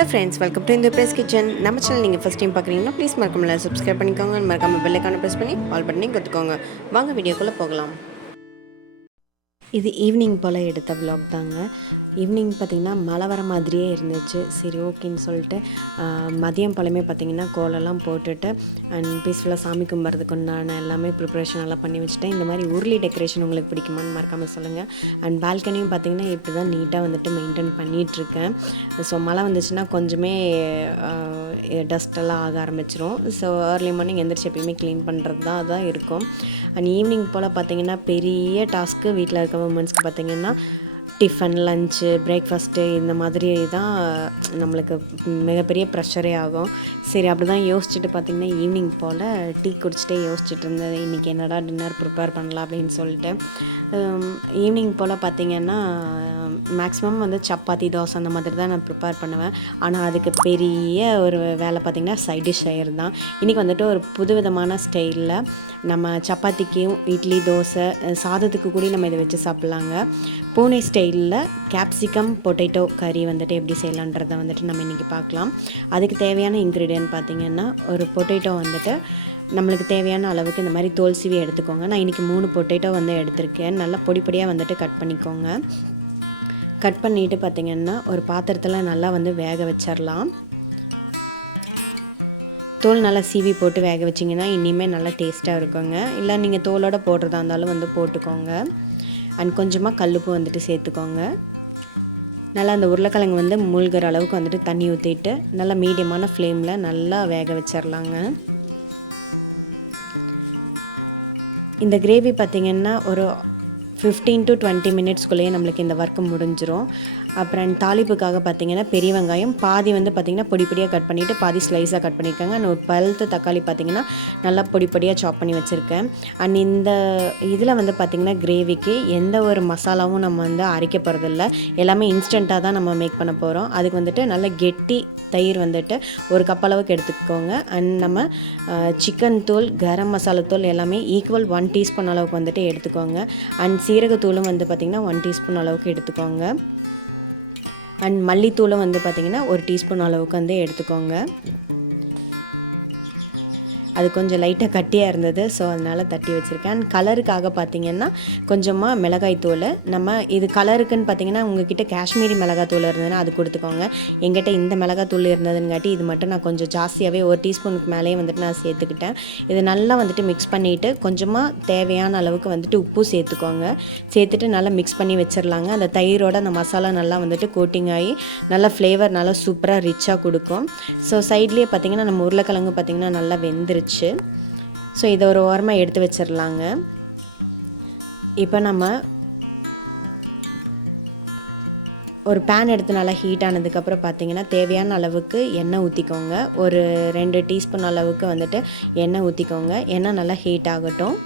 Hello friends, welcome to இந்த Press Kitchen. நம்ம channel நீங்கள் ஃபஸ்ட் டைம் பார்க்குறீங்கன்னா ப்ளீஸ் மறக்காம சப்ஸ்கிரைப் பண்ணிக்கோங்க. மறக்காம பெல் ஐகானை ப்ரெஸ் பண்ணி ஆல் பட்டனையும் கொடுத்துக்கோங்க. வாங்க வீடியோக்குள்ளே போகலாம். இது ஈவினிங் போல் எடுத்த விலாக் தாங்க. ஈவினிங் பார்த்திங்கன்னா மழை வர மாதிரியே இருந்துச்சு. சரி ஓகேன்னு சொல்லிட்டு மதியம் போலமே பார்த்திங்கன்னா கோலெல்லாம் போட்டுட்டு அண்ட் பீஸ்ஃபுல்லாக சாமி கும்பிட்றதுக்கு உண்டான எல்லாமே ப்ரிப்ரேஷன் எல்லாம் பண்ணி வச்சுட்டேன். இந்த மாதிரி உருளி டெக்கரேஷன் உங்களுக்கு பிடிக்குமான்னு மறக்காமல் சொல்லுங்கள். அண்ட் பால்கனியும் பார்த்திங்கன்னா இப்படி தான் நீட்டாக வந்துட்டு மெயின்டைன் பண்ணிகிட்ருக்கேன். ஸோ மழை வந்துச்சுன்னா கொஞ்சமே டஸ்ட்டெல்லாம் ஆக ஆரம்பிச்சிரும். ஸோ ஏர்லி மார்னிங் எந்திரிச்சு எப்பயுமே க்ளீன் பண்ணுறது தான் இருக்கும். அண்ட் ஈவினிங் போல் பார்த்திங்கன்னா பெரிய டாஸ்க்கு வீட்டில் இருக்க உமன்ஸ்க்கு பார்த்திங்கன்னா டிஃபன், லஞ்சு, பிரேக்ஃபாஸ்ட்டு இந்த மாதிரி தான் நம்மளுக்கு மிகப்பெரிய ப்ரெஷரே ஆகும். சரி அப்படி தான் யோசிச்சுட்டு பார்த்திங்கன்னா ஈவினிங் போல் டீ குடிச்சிட்டே யோசிச்சுட்டு இருந்தது இன்றைக்கி என்னடா டின்னர் ப்ரிப்பேர் பண்ணலாம் அப்படின்னு சொல்லிட்டு. ஈவினிங் போல் பார்த்திங்கன்னா மேக்ஸிமம் வந்து சப்பாத்தி, தோசை அந்த மாதிரி தான் நான் ப்ரிப்பேர் பண்ணுவேன். ஆனால் அதுக்கு பெரிய ஒரு வேலை பார்த்திங்கன்னா சைட் டிஷ் செய்கிறது தான். இன்றைக்கி வந்துட்டு ஒரு புதுவிதமான ஸ்டைலில் நம்ம சப்பாத்திக்கும் இட்லி, தோசை, சாதத்துக்கு கூட நம்ம இதை வச்சு சாப்பிட்லாங்க. பூனே ஸ்டைலில் கேப்சிகம் பொட்டேட்டோ கறி வந்துட்டு எப்படி செய்யலான்றதை வந்துட்டு நம்ம இன்றைக்கி பார்க்கலாம். அதுக்கு தேவையான இன்க்ரீடியன்ட் பார்த்திங்கன்னா ஒரு பொட்டேட்டோ வந்துட்டு நம்மளுக்கு தேவையான அளவுக்கு இந்த மாதிரி தோல் சீவி எடுத்துக்கோங்க. நான் இன்றைக்கி 3 பொட்டேட்டோ வந்து எடுத்திருக்கேன். நல்லா பொடி பொடியாக வந்துட்டு கட் பண்ணிக்கோங்க. கட் பண்ணிவிட்டு பார்த்திங்கன்னா ஒரு பாத்திரத்தில் நல்லா வந்து வேக வச்சிடலாம். தோல் நல்லா சீவி போட்டு வேக வச்சிங்கன்னா இனிமேல் நல்லா டேஸ்ட்டாக இருக்குங்க. இல்லை நீங்கள் தோலோடு போடுறதா இருந்தாலும் வந்து போட்டுக்கோங்க. அண்ட் கொஞ்சமாக கல்லுப்பு வந்துட்டு சேர்த்துக்கோங்க. நல்லா அந்த உருளைக்கிழங்கு வந்து மூழ்கிற அளவுக்கு வந்துட்டு தண்ணி ஊற்றிட்டு நல்லா மீடியமான ஃப்ளேமில் நல்லா வேக வச்சிடலாங்க. இந்த கிரேவி பார்த்திங்கன்னா ஒரு 15 to 20 மினிட்ஸ்குள்ளேயே நம்மளுக்கு இந்த ஒர்க்கு முடிஞ்சிரும். அப்புறம் தாளிப்புக்காக பார்த்திங்கன்னா பெரிய வெங்காயம் பாதி வந்து பார்த்திங்கன்னா பொடி பொடியாக கட் பண்ணிவிட்டு பாதி ஸ்லைஸாக கட் பண்ணியிருக்காங்க. நான் ஒரு பழுத்த தக்காளி பார்த்திங்கன்னா நல்லா பொடி பொடியாக சாப் பண்ணி வச்சுருக்கேன். அண்ட் இந்த இதில் வந்து பார்த்திங்கன்னா கிரேவிக்கு எந்த ஒரு மசாலாவும் நம்ம வந்து அரைக்க போகிறதில்ல. எல்லாமே இன்ஸ்டண்ட்டாக தான் நம்ம மேக் பண்ண போகிறோம். அதுக்கு வந்துட்டு நல்ல கெட்டி தயிர் வந்துட்டு ஒரு கப் அளவுக்கு எடுத்துக்கோங்க. அண்ட் நம்ம சிக்கன் தூள், கரம் மசாலா தூள் எல்லாமே ஈக்குவல் 1 டீஸ்பூன் அளவுக்கு வந்துட்டு எடுத்துக்கோங்க. அண்ட் சீரகத்தூளும் வந்து பார்த்திங்கன்னா 1 டீஸ்பூன் அளவுக்கு எடுத்துக்கோங்க. அண்ட் மல்லித்தூளும் வந்து பார்த்திங்கன்னா 1 டீஸ்பூன் அளவுக்கு வந்து எடுத்துக்கோங்க. அது கொஞ்சம் லைட்டாக கட்டியாக இருந்தது, ஸோ அதனால் தட்டி வச்சுருக்கேன். அண்ட் கலருக்காக பார்த்திங்கன்னா கொஞ்சமாக மிளகாய்த்தூள், நம்ம இது கலருக்குன்னு பார்த்திங்கன்னா உங்கள்கிட்ட காஷ்மீரி மிளகாத்தூள் இருந்ததுன்னா அது கொடுத்துக்கோங்க. எங்கிட்ட இந்த மிளகாத்தூள் இருந்ததுங்காட்டி இது மட்டும் நான் கொஞ்சம் ஜாஸ்தியாகவே 1 டீஸ்பூனுக்கு மேலேயே வந்துட்டு நான் சேர்த்துக்கிட்டேன். இது நல்லா வந்துட்டு மிக்ஸ் பண்ணிவிட்டு கொஞ்சமாக தேவையான அளவுக்கு வந்துட்டு உப்பு சேர்த்துக்கோங்க. சேர்த்துட்டு நல்லா மிக்ஸ் பண்ணி வச்சிடலாங்க. அந்த தயிரோட அந்த மசாலா நல்லா வந்துட்டு கோட்டிங் ஆகி நல்லா ஃப்ளேவர் நல்லா சூப்பராக ரிச்சாக கொடுக்கும். ஸோ சைட்லேயே பார்த்திங்கன்னா நம்ம உருளைக்கிழங்கு பார்த்திங்கன்னா நல்லா வெந்துருச்சு. ஸோ இதை ஒரு ஓரமாக எடுத்து வச்சிடலாங்க. இப்போ நம்ம ஒரு பேன் எடுத்து நல்லா ஹீட் ஆனதுக்கப்புறம் பார்த்திங்கன்னா தேவையான அளவுக்கு எண்ணெய் ஊற்றிக்கோங்க. ஒரு 2 டீஸ்பூன் அளவுக்கு வந்துட்டு எண்ணெய் ஊற்றிக்கோங்க. எண்ணெய் நல்லா ஹீட் ஆகட்டும்.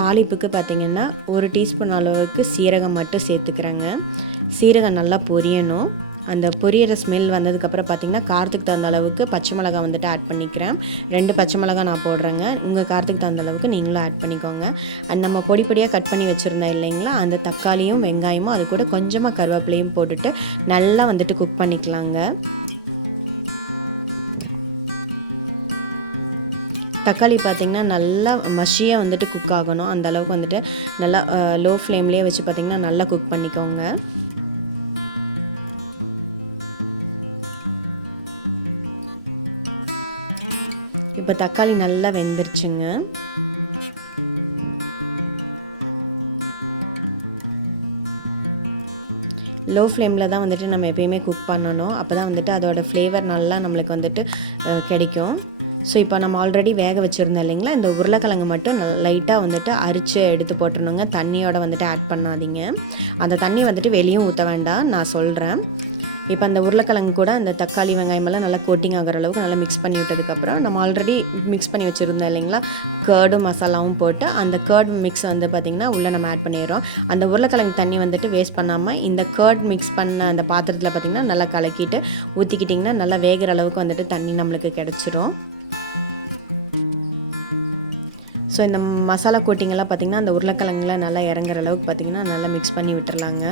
தாளிப்புக்கு பார்த்திங்கன்னா 1 டீஸ்பூன் அளவுக்கு சீரகம் மட்டும் சேர்த்துக்கிறேங்க. சீரகம் நல்லா பொரியணும். அந்த பொரியிற ஸ்மெல் வந்ததுக்கப்புறம் பார்த்திங்கன்னா காரத்துக்கு தகுந்த அளவுக்கு பச்சை மிளகாய் வந்துட்டு ஆட் பண்ணிக்கிறேன். 2 பச்சை மிளகாய் நான் போடுறேங்க. உங்கள் காரத்துக்கு தகுந்த அளவுக்கு நீங்களும் ஆட் பண்ணிக்கோங்க. அண்ட் நம்ம பொடி பொடியாக கட் பண்ணி வச்சுருந்தோம் இல்லைங்களா, அந்த தக்காளியும் வெங்காயமும் அது கூட கொஞ்சமாக கருவேப்பிலையும் போட்டுட்டு நல்லா வந்துட்டு குக் பண்ணிக்கலாங்க. தக்காளி பார்த்திங்கன்னா நல்லா மஷியாக வந்துட்டு குக் ஆகணும். அந்த அளவுக்கு வந்துட்டு நல்லா லோ ஃப்ளேம்லேயே வச்சு பார்த்திங்கன்னா நல்லா குக் பண்ணிக்கோங்க. இப்போ தக்காளி நல்லா வெந்துருச்சுங்க. லோ ஃப்ளேமில் தான் வந்துட்டு நம்ம எப்பயுமே குக் பண்ணணும். அப்போ தான் வந்துட்டு அதோடய ஃப்ளேவர் நல்லா நம்மளுக்கு வந்துட்டு கிடைக்கும். ஸோ இப்போ நம்ம ஆல்ரெடி வேக வச்சுருந்தோம் இல்லைங்களா, இந்த உருளைக்கிழங்கு மட்டும் லைட்டாக வந்துட்டு அரிச்சு எடுத்து போட்டுருணுங்க. தண்ணியோட வந்துட்டு ஆட் பண்ணாதீங்க. அந்த தண்ணி வந்துட்டு வெளியும் ஊற்ற வேண்டாம், நான் சொல்கிறேன். இப்போ அந்த உருளைக்கிழங்கு கூட அந்த தக்காளி வெங்காயமெல்லாம் நல்லா கோட்டிங் ஆகிற அளவுக்கு நல்லா மிக்ஸ் பண்ணி விட்டதுக்கப்புறம் நம்ம ஆல்ரெடி மிக்ஸ் பண்ணி வச்சுருந்தோம் இல்லைங்களா, கர்டும் மசாலாவும் போட்டு அந்த கர்ட் மிக்ஸ் வந்து பார்த்திங்கன்னா உள்ளே நம்ம ஆட் பண்ணிடுறோம். அந்த உருளைக்கிழங்கு தண்ணி வந்துட்டு வேஸ்ட் பண்ணாமல் இந்த கர்ட் மிக்ஸ் பண்ண அந்த பாத்திரத்தில் பார்த்திங்கன்னா நல்லா கலக்கிட்டு ஊற்றிக்கிட்டிங்கன்னா நல்லா வேகிற அளவுக்கு வந்துட்டு தண்ணி நம்மளுக்கு கிடச்சிரும். ஸோ இந்த மசாலா கோட்டிங்கெல்லாம் பார்த்திங்கன்னா அந்த உருளைக்கிழங்குல நல்லா இறங்குற அளவுக்கு பார்த்திங்கன்னா நல்லா மிக்ஸ் பண்ணி விட்டுறலாங்க.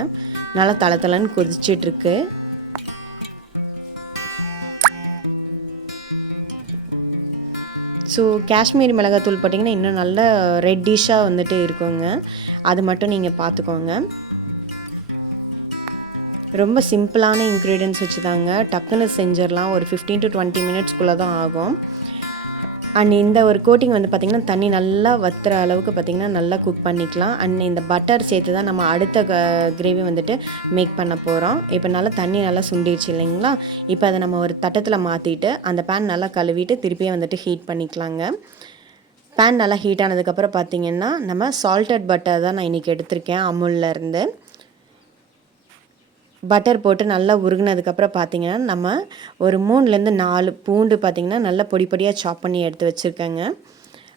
நல்லா தளன்னு கொதிச்சிட்ருக்கு. ஸோ காஷ்மீரி மிளகாத்தூள் போட்டிங்கன்னா இன்னும் நல்ல ரெட்டிஷாக வந்துட்டு இருக்குங்க. அது மட்டும் நீங்கள் பார்த்துக்கோங்க. ரொம்ப சிம்பிளான இன்க்ரீடியன்ட்ஸ் வச்சு தாங்க டக்குன்னு செஞ்சிடலாம். ஒரு 15 to 20 மினிட்ஸ்க்குள்ளே தான் ஆகும். அண்ட் இந்த ஒரு கோட்டிங் வந்து பார்த்திங்கன்னா தண்ணி நல்லா வத்துற அளவுக்கு பார்த்திங்கன்னா நல்லா குக் பண்ணிக்கலாம். அண்ட் இந்த பட்டர் சேர்த்து தான் நம்ம அடுத்த கிரேவி வந்துட்டு மேக் பண்ண போகிறோம். இப்போ நல்லா தண்ணி நல்லா சுண்டிடுச்சு இல்லைங்களா? இப்போ அதை நம்ம ஒரு தட்டத்தில் மாற்றிட்டு அந்த பேன் நல்லா கழுவிட்டு திருப்பியே வந்துட்டு ஹீட் பண்ணிக்கலாங்க. பேன் நல்லா ஹீட் ஆனதுக்கப்புறம் பார்த்திங்கன்னா நம்ம சால்டட் பட்டர் தான் நான் இன்றைக்கி எடுத்திருக்கேன் அமுல்லேருந்து. பட்டர் போட்டு நல்லா உருகுனதுக்கப்புறம் பார்த்திங்கன்னா நம்ம ஒரு 3லேருந்து 4 பூண்டு பார்த்திங்கன்னா நல்லா பொடி பொடியாக சாப் பண்ணி எடுத்து வச்சுருக்கேங்க.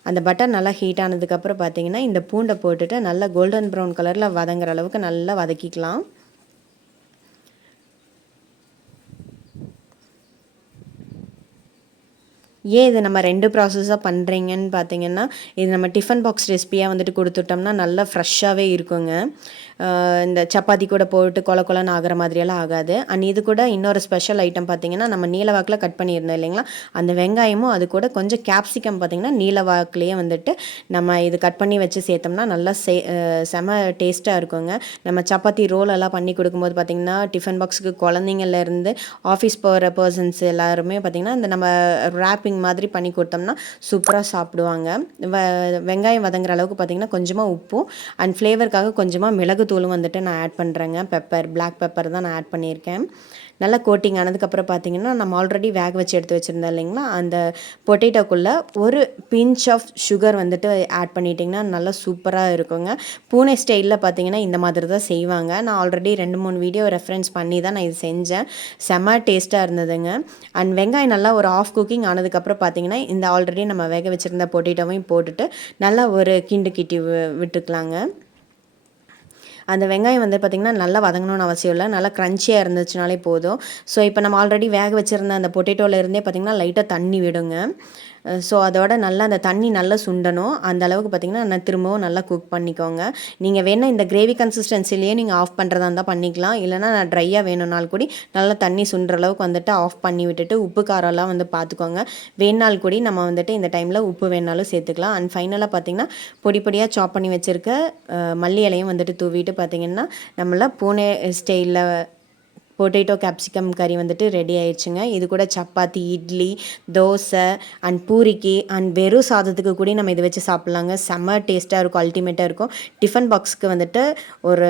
அந்த பட்டர் நல்லா ஹீட் ஆனதுக்கப்புறம் பார்த்திங்கன்னா இந்த பூண்டை போட்டுட்டு நல்லா கோல்டன் ப்ரௌன் கலரில் வதங்குற அளவுக்கு நல்லா வதக்கிக்கலாம். ஏன் இது நம்ம 2 ப்ராசஸாக பண்ணுறீங்கன்னு பார்த்தீங்கன்னா, இது நம்ம டிஃபன் பாக்ஸ் ரெசிபியாக வந்துட்டு கொடுத்துட்டோம்னா நல்லா ஃப்ரெஷ்ஷாகவே இருக்குங்க. இந்த சப்பாத்தி கூட போட்டு கொலன்னு ஆகிற மாதிரியெல்லாம் ஆகாது. அண்ட் இது கூட இன்னொரு ஸ்பெஷல் ஐட்டம் பார்த்திங்கன்னா, நம்ம நீலவாக்கில் கட் பண்ணியிருந்தோம் இல்லைங்களா? அந்த வெங்காயமும் அது கூட கொஞ்சம் கேப்சிகம் பார்த்திங்கன்னா நீலவாக்கிலேயே வந்துட்டு நம்ம இது கட் பண்ணி வச்சு சேர்த்தோம்னா நல்லா செம டேஸ்ட்டாக இருக்குங்க. நம்ம சப்பாத்தி ரோல் எல்லாம் பண்ணி கொடுக்கும்போது பார்த்திங்கன்னா டிஃபன் பாக்ஸுக்கு குழந்தைங்கள்லேருந்து ஆஃபீஸ் போகிற பர்சன்ஸ் எல்லாருமே பார்த்திங்கன்னா இந்த நம்ம ரேப்பிங் மாதிரி பண்ணி கொடுத்தோம்னா சூப்பராக சாப்பிடுவாங்க. வெங்காயம் வதங்குற அளவுக்கு பார்த்திங்கன்னா கொஞ்சமாக உப்பும் அண்ட் ஃப்ளேவருக்காக கொஞ்சமாக மிளகுத்தூளும் வந்துட்டு நான் ஆட் பண்ணுறேங்க. பிளாக் பெப்பர் தான் நான் ஆட் பண்ணியிருக்கேன். நல்லா கோட்டிங் ஆனதுக்கப்புறம் பார்த்திங்கன்னா நம்ம ஆல்ரெடி வேக வச்சு எடுத்து வச்சுருந்தோம் இல்லைங்களா? அந்த பொட்டேட்டோக்குள்ளே ஒரு பிஞ்ச் ஆஃப் சுகர் வந்துட்டு ஆட் பண்ணிட்டிங்கன்னா நல்லா சூப்பராக இருக்குங்க. பூனே ஸ்டைலில் பார்த்திங்கன்னா இந்த மாதிரி தான் செய்வாங்க. நான் ஆல்ரெடி 2-3 வீடியோ ரெஃபரன்ஸ் பண்ணி தான் நான் இது செஞ்சேன். செம்ம டேஸ்ட்டாக இருந்ததுங்க. அண்ட் வெங்காயம் நல்லா ஒரு ஆஃப் குக்கிங் ஆனதுக்கப்புறம் பார்த்திங்கன்னா இந்த ஆல்ரெடி நம்ம வேக வச்சுருந்த பொட்டேட்டோவையும் போட்டுட்டு நல்லா ஒரு கிண்டி விட்டுக்கலாங்க. அந்த வெங்காயம் வந்து பார்த்திங்கன்னா நல்லா வதங்கணும்னு அவசியம் இல்லை. நல்லா க்ரன்ச்சியாக இருந்துச்சுனாலே போதும். ஸோ இப்போ நம்ம ஆல்ரெடி வேக வச்சுருந்த அந்த பொட்டேட்டோலேருந்தே பார்த்திங்கன்னா லைட்டாக தண்ணி விடுங்க. ஸோ அதோட நல்லா அந்த தண்ணி நல்லா சுண்டணும். அந்த அளவுக்கு பார்த்திங்கன்னா நான் திரும்பவும் நல்லா குக் பண்ணிக்கோங்க. நீங்கள் வேணால் இந்த கிரேவி கன்சிஸ்டன்சிலேயே நீங்கள் ஆஃப் பண்ணுறதா இருந்தால் பண்ணிக்கலாம். இல்லைனா நான் ட்ரையாக வேணும்னால் கூடி நல்லா தண்ணி சுண்டுற அளவுக்கு வந்துட்டு ஆஃப் பண்ணி விட்டுட்டு உப்பு காரம்லாம் வந்து பார்த்துக்கோங்க. வேணால் கூடி நம்ம வந்துட்டு இந்த டைமில் உப்பு வேணாலும் சேர்த்துக்கலாம். அண்ட் ஃபைனலாக பார்த்திங்கன்னா பொடி பொடியாக சாப் பண்ணி வச்சுருக்க மல்லி இலையும் வந்துட்டு தூவிட்டு பார்த்திங்கன்னா நம்மள பூனே ஸ்டைலில் பொட்டேட்டோ கேப்சிகம் கறி வந்துட்டு ரெடி ஆயிடுச்சுங்க. இது கூட சப்பாத்தி, இட்லி, தோசை அண்ட் பூரிக்கு அண்ட் வெறும் சாதத்துக்கு கூட நம்ம இதை வச்சு சாப்பிட்லாங்க. செம்ம டேஸ்ட்டாக இருக்கும், அல்டிமேட்டாக இருக்கும். டிஃபன் பாக்ஸுக்கு வந்துட்டு ஒரு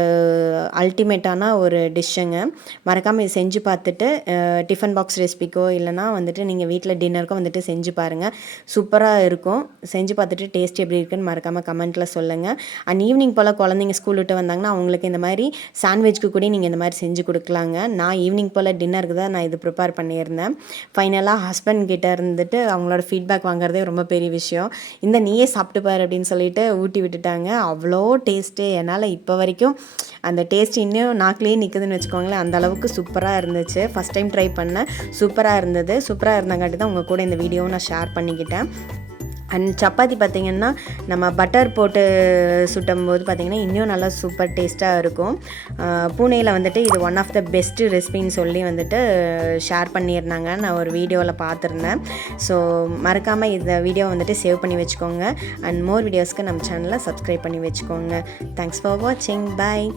அல்டிமேட்டான ஒரு டிஷ்ஷுங்க. மறக்காமல் இது செஞ்சு பார்த்துட்டு டிஃபன் பாக்ஸ் ரெசிபிக்கோ இல்லைனா வந்துட்டு நீங்கள் வீட்டில் டின்னருக்கோ வந்துட்டு செஞ்சு பாருங்கள். சூப்பராக இருக்கும். செஞ்சு பார்த்துட்டு டேஸ்ட் எப்படி இருக்குன்னு மறக்காமல் கமெண்ட்டில் சொல்லுங்கள். அண்ட் ஈவினிங் போல் குழந்தைங்க ஸ்கூல் விட்டு வந்தாங்கன்னா அவங்களுக்கு இந்த மாதிரி சாண்ட்விச்க்கு கூட நீங்கள் இந்த மாதிரி செஞ்சு கொடுக்கலாங்க. நான் ஈவினிங் போல் டின்னருக்கு தான் நான் இது ப்ரிப்பேர் பண்ணியிருந்தேன். ஃபைனலாக ஹஸ்பண்ட் கிட்டே இருந்துட்டு அவங்களோட ஃபீட்பேக் வாங்குறதே ரொம்ப பெரிய விஷயம். இந்த நீயே சாப்பிட்டு பாரு அப்படின்னு சொல்லிட்டு ஊட்டி விட்டுட்டாங்க. அவ்வளோ டேஸ்ட்டு. என்னால் இப்போ வரைக்கும் அந்த டேஸ்ட் இன்னும் நாக்கிலேயே நிற்குதுன்னு வச்சுக்கோங்களேன். அந்த அளவுக்கு சூப்பராக இருந்துச்சு. ஃபஸ்ட் டைம் ட்ரை பண்ணேன். சூப்பராக இருந்தது. சூப்பராக இருந்தங்காட்டி தான் உங்கள் கூட இந்த வீடியோவும் நான் ஷேர் பண்ணிக்கிட்டேன். அண்ட் சப்பாத்தி பார்த்திங்கன்னா நம்ம பட்டர் போட்டு சுட்டும் போது பார்த்திங்கன்னா இன்னும் நல்லா சூப்பர் டேஸ்ட்டாக இருக்கும். பூனேயில் வந்துட்டு இது ஒன் ஆஃப் த பெஸ்ட்டு ரெசிபின்னு சொல்லி வந்துட்டு ஷேர் பண்ணியிருந்தாங்க. நான் ஒரு வீடியோவில் பார்த்துருந்தேன். ஸோ மறக்காமல் இந்த வீடியோ வந்துட்டு சேவ் பண்ணி வச்சுக்கோங்க. அண்ட் மோர் வீடியோஸ்க்கு நம்ம சேனலை சப்ஸ்கிரைப் பண்ணி வச்சுக்கோங்க. தேங்க்ஸ் ஃபார் வாட்சிங். பாய்.